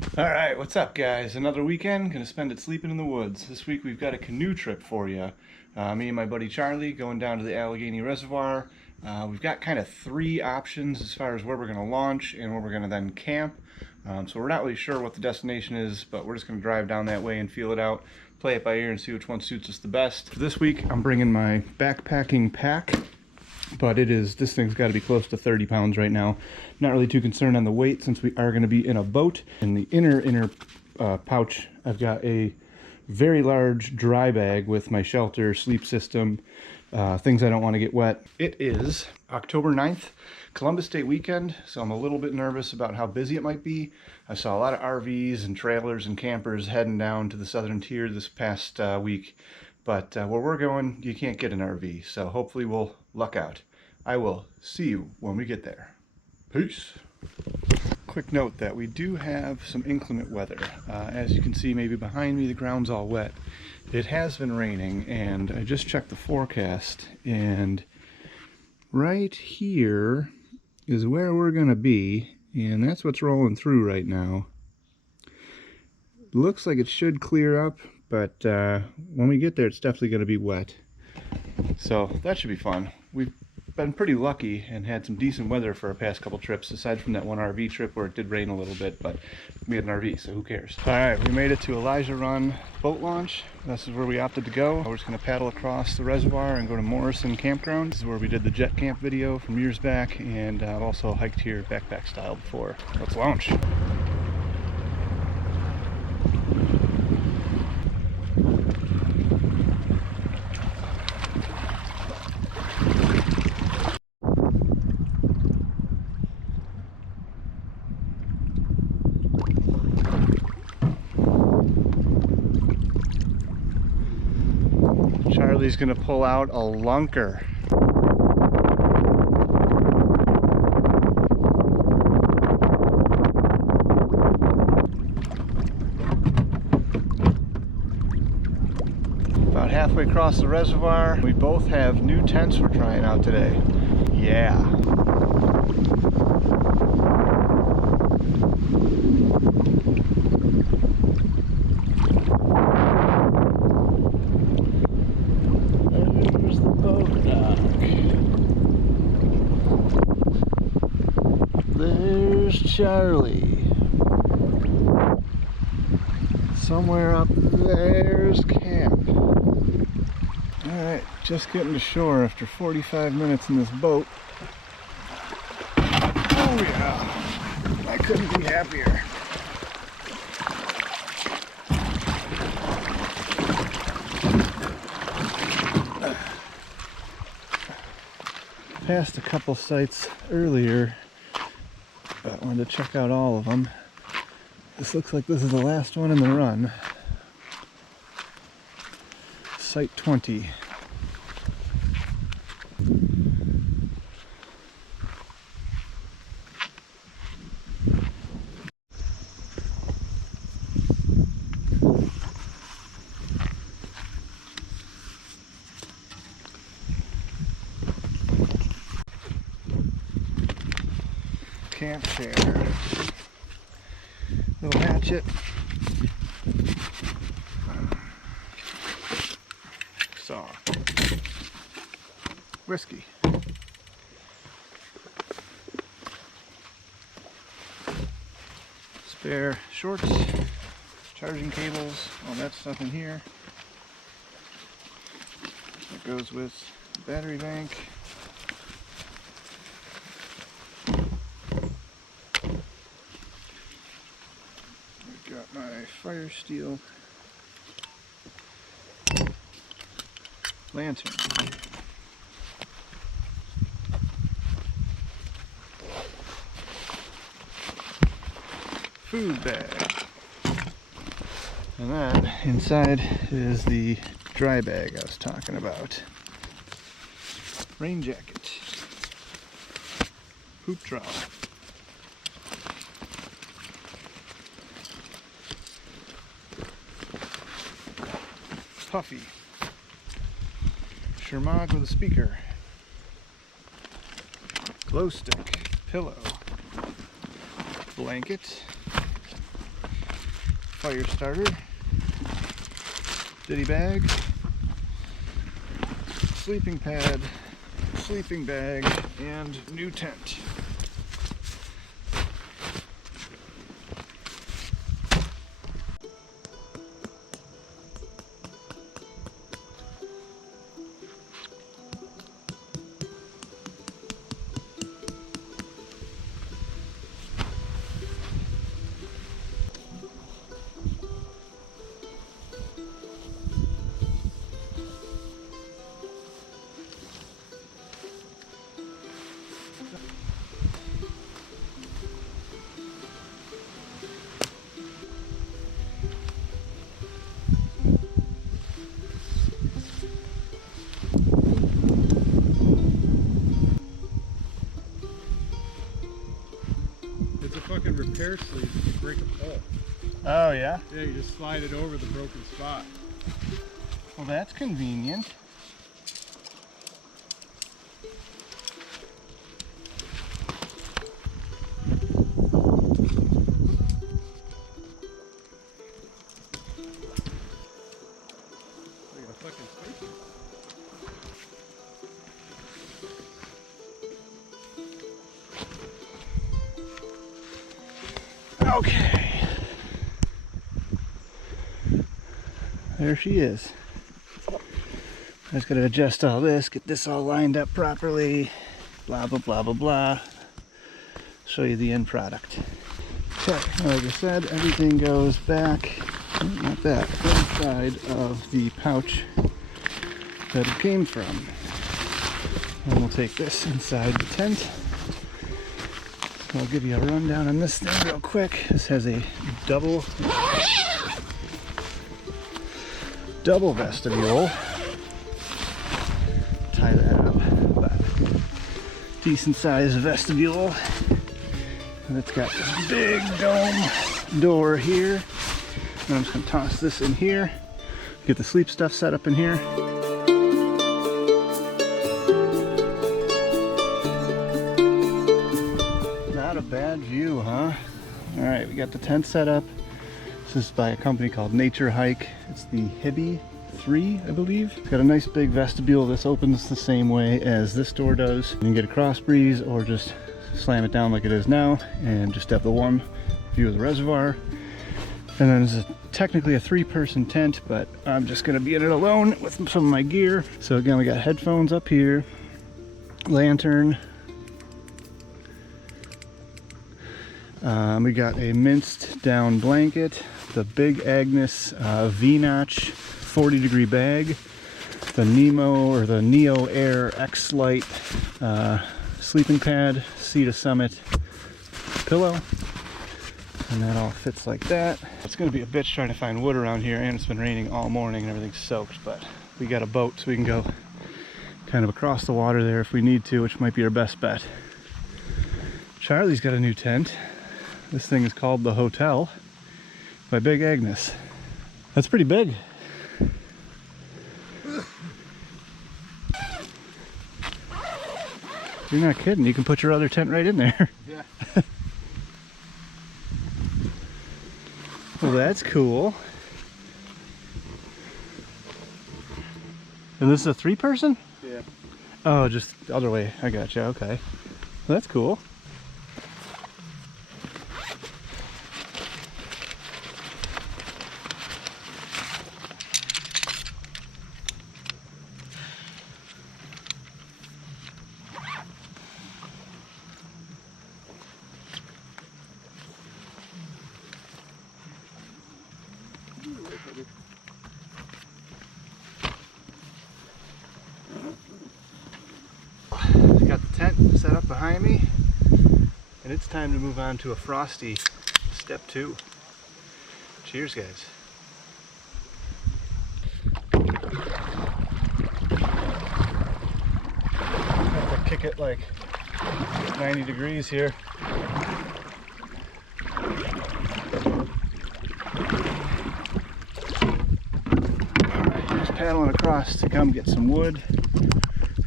Alright, what's up guys? Another weekend, gonna spend it sleeping in the woods. This week we've got a canoe trip for you. Me and my buddy Charlie going down to the Allegheny Reservoir. We've got kind of three options as far as where we're gonna launch and where we're gonna then camp. So we're not really sure what the destination is, but we're just gonna drive down that way and feel it out, play it by ear and see which one suits us the best. This week I'm bringing my backpacking pack. But this thing's got to be close to 30 pounds right now. Not really too concerned on the weight since we are going to be in a boat. In the inner pouch, I've got a very large dry bag with my shelter, sleep system, things I don't want to get wet. It is October 9th, Columbus Day weekend, so I'm a little bit nervous about how busy it might be. I saw a lot of RVs and trailers and campers heading down to the southern tier this past week. But where we're going, you can't get an RV, so hopefully we'll luck out. I will see you when we get there. Peace. Quick note that we do have some inclement weather. As you can see maybe behind me, the ground's all wet. It has been raining, and I just checked the forecast, and right here is where we're gonna be, and that's what's rolling through right now. It looks like it should clear up, but when we get there, it's definitely going to be wet. So that should be fun. We've been pretty lucky and had some decent weather for our past couple trips, aside from that one RV trip where it did rain a little bit, but we had an RV, so who cares? All right, we made it to Elijah Run boat launch. This is where we opted to go. We're just going to paddle across the reservoir and go to Morrison Campgound. This is where we did the jet camp video from years back, and I've also hiked here backpack style before. Let's launch. Charlie's gonna pull out a lunker. About halfway across the reservoir, we both have new tents we're trying out today. Yeah. There's Charlie. Somewhere up there's camp. Alright, just getting to shore after 45 minutes in this boat. Oh yeah, I couldn't be happier. Passed a couple sites earlier, but I wanted to check out all of them. This looks like this is the last one in the run. Site 20. Camp chair. Little hatchet. Saw. Whiskey. Spare shorts. Charging cables. All that stuff in here. That goes with the battery bank. Got my fire steel lantern. Food bag. And that inside is the dry bag I was talking about. Rain jacket. Poop trowel. Puffy. Shermag with a speaker. Glow stick. Pillow. Blanket. fire starter, ditty bag, sleeping pad, sleeping bag, and new tent. It's a fucking repair sleeve if you break a pole. Oh yeah? Yeah, you just slide it over the broken spot. Well, that's convenient. Like a fucking space. Okay. There she is. I just gotta adjust all this, get this all lined up properly, blah, blah, blah, blah, blah. Show you the end product. Okay, like I said, everything goes back, not that, inside of the pouch that it came from. And we'll take this inside the tent. I'll give you a rundown on this thing real quick. This has a double vestibule. Tie that up, but decent sized vestibule. And it's got this big dome door here. And I'm just gonna toss this in here, get the sleep stuff set up in here. Not a bad view, huh? All right, we got the tent set up. This is by a company called Nature Hike. It's the Hibby 3, I believe. It's got a nice big vestibule. This opens the same way as this door does. You can get a cross breeze or just slam it down like it is now and just have the one view of the reservoir. And then this is technically a 3-person tent, but I'm just gonna be in it alone with some of my gear. So again, we got headphones up here, lantern. We got a minced down blanket, the Big Agnes V-notch 40-degree bag, the Nemo or the Neo Air X Lite sleeping pad, Sea to Summit pillow, and that all fits like that. It's gonna be a bitch trying to find wood around here, and it's been raining all morning and everything's soaked, but we got a boat so we can go kind of across the water there if we need to, which might be our best bet. Charlie's got a new tent. This thing is called the Hotel by Big Agnes. That's pretty big. You're not kidding. You can put your other tent right in there. Yeah. Well, that's cool. And this is a 3-person? Yeah. Oh, just the other way. I gotcha. Okay. Well, that's cool. Got the tent set up behind me, and it's time to move on to a frosty step 2. Cheers, guys. Have to kick it like 90 degrees here. Alright, just paddling across to come get some wood.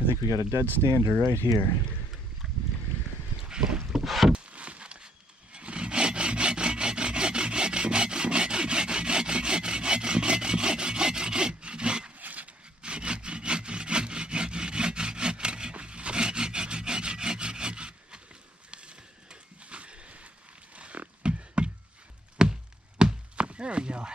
I think we got a dead stander right here. There we go.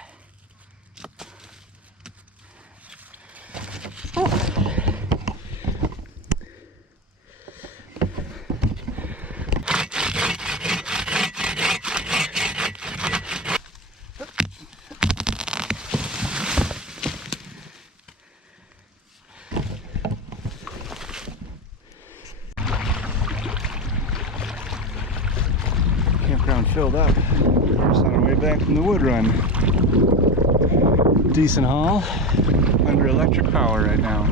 Campground filled up. Just on our way back from the wood run. Decent haul. Under electric power right now.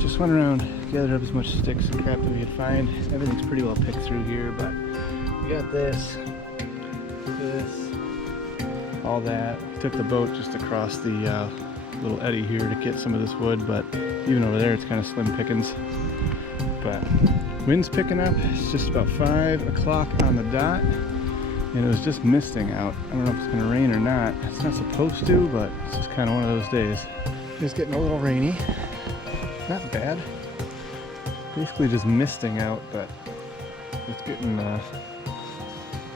Just went around, gathered up as much sticks and crap that we could find. Everything's pretty well picked through here, but we got this, all that. Took the boat just across the little eddy here to get some of this wood, but even over there it's kind of slim pickings. But wind's picking up. It's just about 5 o'clock on the dot, and it was just misting out. I don't know if it's going to rain or not. It's not supposed to, but it's just kind of one of those days. It's getting a little rainy. Not bad. Basically just misting out, but it's getting a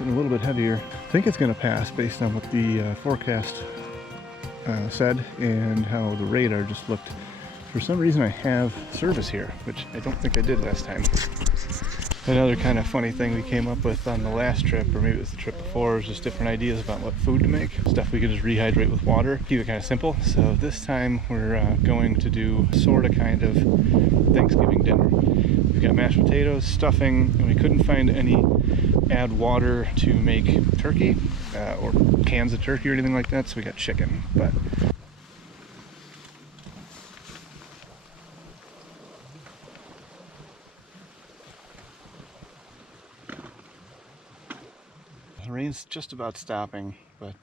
little bit heavier. I think it's going to pass based on what the forecast said and how the radar just looked. For some reason I have service here, which I don't think I did last time. Another kind of funny thing we came up with on the last trip, or maybe it was the trip before, was just different ideas about what food to make. Stuff we could just rehydrate with water, keep it kind of simple. So this time we're going to do sort of kind of Thanksgiving dinner. We've got mashed potatoes, stuffing, and we couldn't find any add water to make turkey or cans of turkey or anything like that, so we got chicken. But the rain's just about stopping, but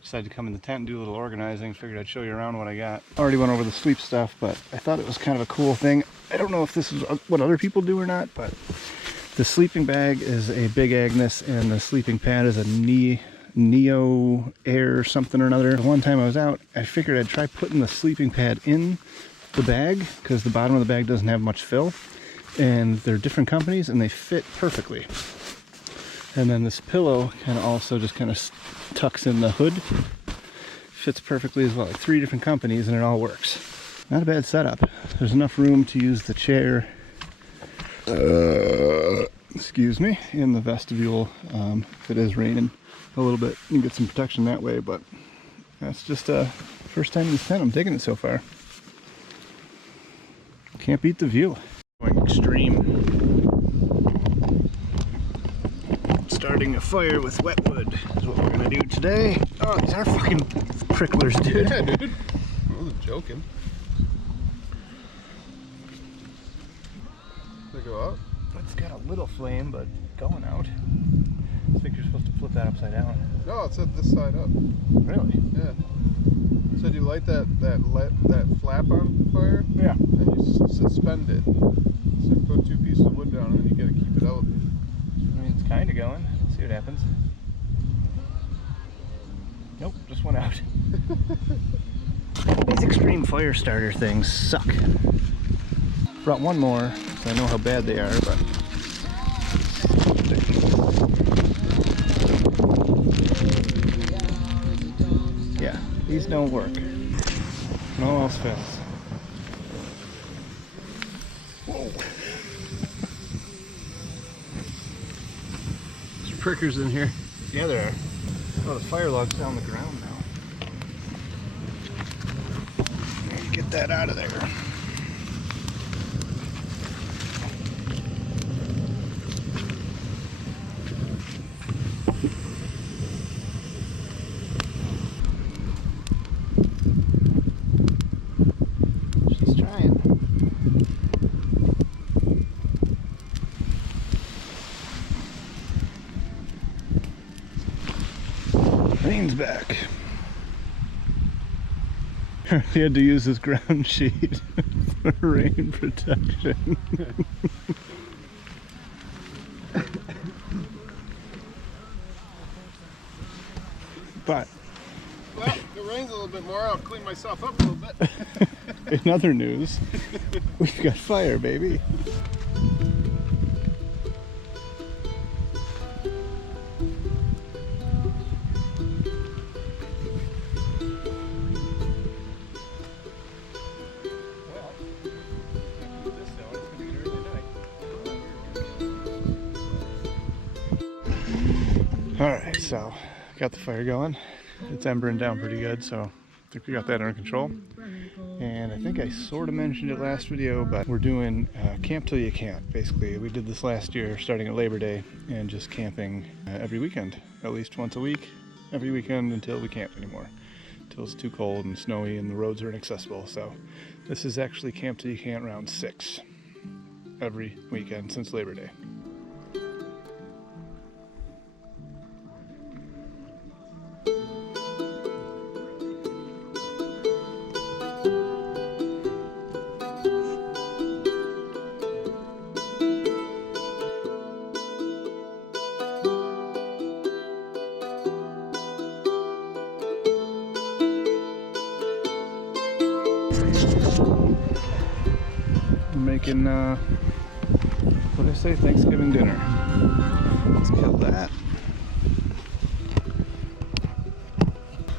decided to come in the tent and do a little organizing. Figured I'd show you around what I got. Already went over the sleep stuff, but I thought it was kind of a cool thing. I don't know if this is what other people do or not, but the sleeping bag is a Big Agnes and the sleeping pad is a Neo Air something or another. One time I was out, I figured I'd try putting the sleeping pad in the bag because the bottom of the bag doesn't have much fill, and they're different companies and they fit perfectly. And then this pillow kind of also just kind of tucks in the hood. Fits perfectly as well. Like 3 different companies and it all works. Not a bad setup. There's enough room to use the chair, excuse me, in the vestibule. If it is raining a little bit, you can get some protection that way, but that's just first time in this tent. I'm digging it so far. Can't beat the view. Going extreme. Starting a fire with wet wood is what we're gonna do today. Oh, these are fucking pricklers, dude. Yeah, dude. I wasn't joking. They go out? It's got a little flame, but going out. I think you're supposed to flip that upside down. No, it's at this side up. Really? Yeah. So you light that flap on fire? Yeah. And you suspend it. So you put 2 pieces of wood down and then you gotta keep it elevated. I mean, it's kind of going. Let's see what happens. Nope, just went out. These extreme fire starter things suck. Brought one more, so I know how bad they are, but... yeah, these don't work. No else fails. Whoa! There's prickers in here. Yeah, there are. Oh, the fire log's down the ground now. Get that out of there. rain's back. He had to use his ground sheet for rain protection. But Well, if it rains a little bit more, I'll clean myself up a little bit. in other news, we've got fire, baby. Alright, so got the fire going. It's embering down pretty good, so I think we got that under control. And I think I sort of mentioned it last video, but we're doing Camp Till You Can't. Basically, we did this last year starting at Labor Day and just camping every weekend, at least once a week, every weekend until we can't anymore. Until it's too cold and snowy and the roads are inaccessible. So this is actually Camp Till You Can't round 6 every weekend since Labor Day. We're making, what did I say, Thanksgiving dinner. Let's kill that.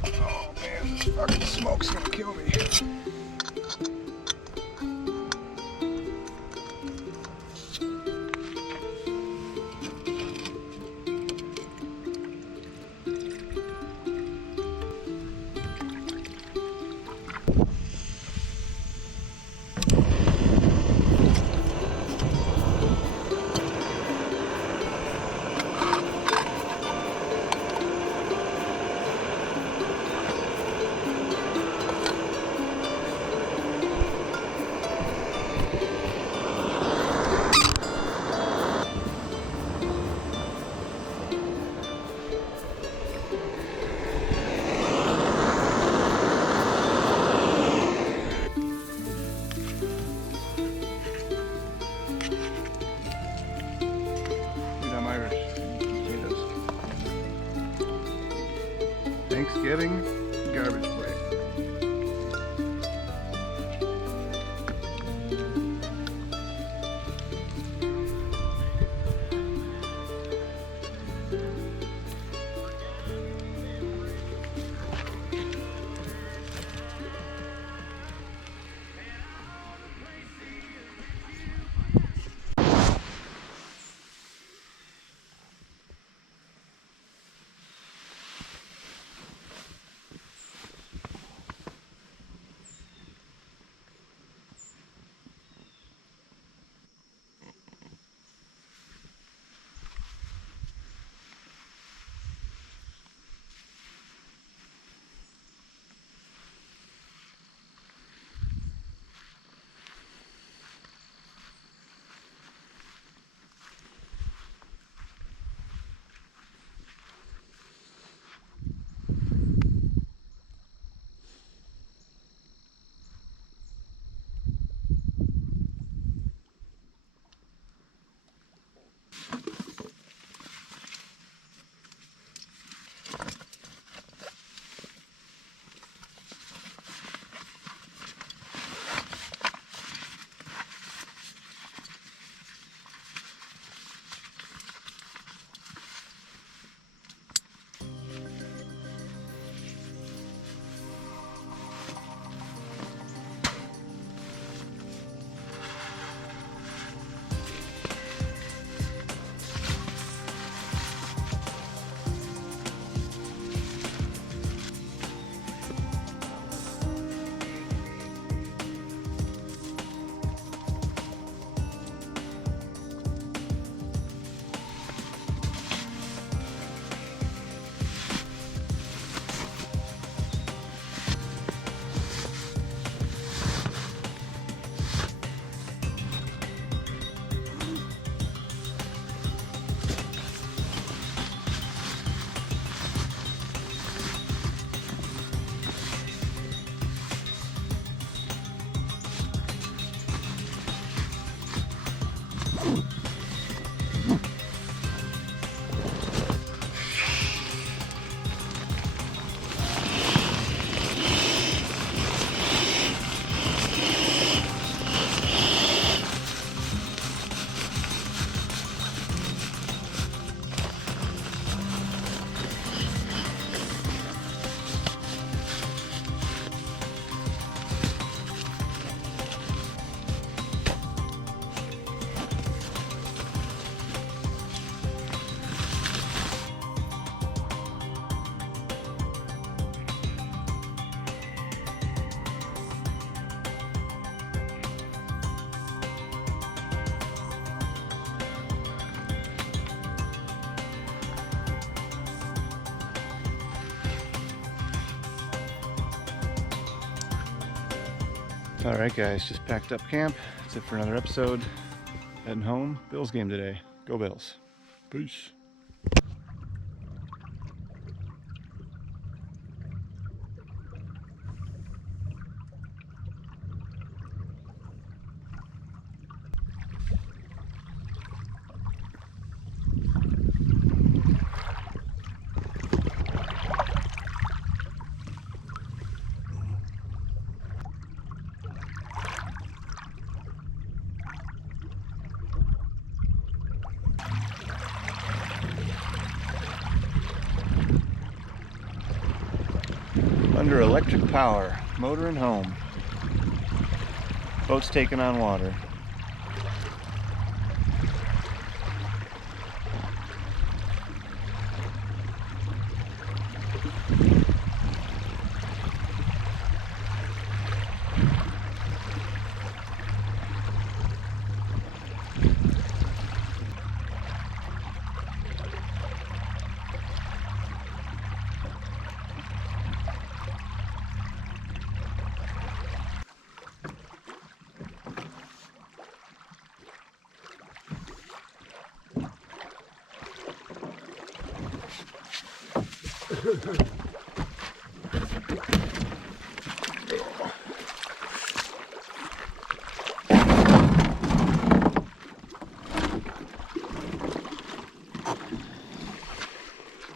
Oh man, this fucking smoke's gonna kill me. Thanksgiving garbage plate. Alright guys, just packed up camp. That's it for another episode. Heading home. Bills game today. Go Bills. Peace. Under electric power, motoring home. Boat's taking on water.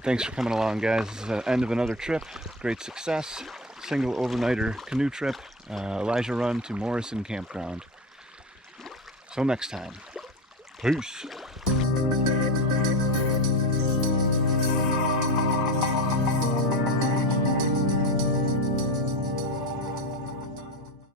Thanks for coming along, guys. This is the end of another trip. Great success. Single overnighter canoe trip. Elijah run to Morrison Campgound. Till next time. Peace.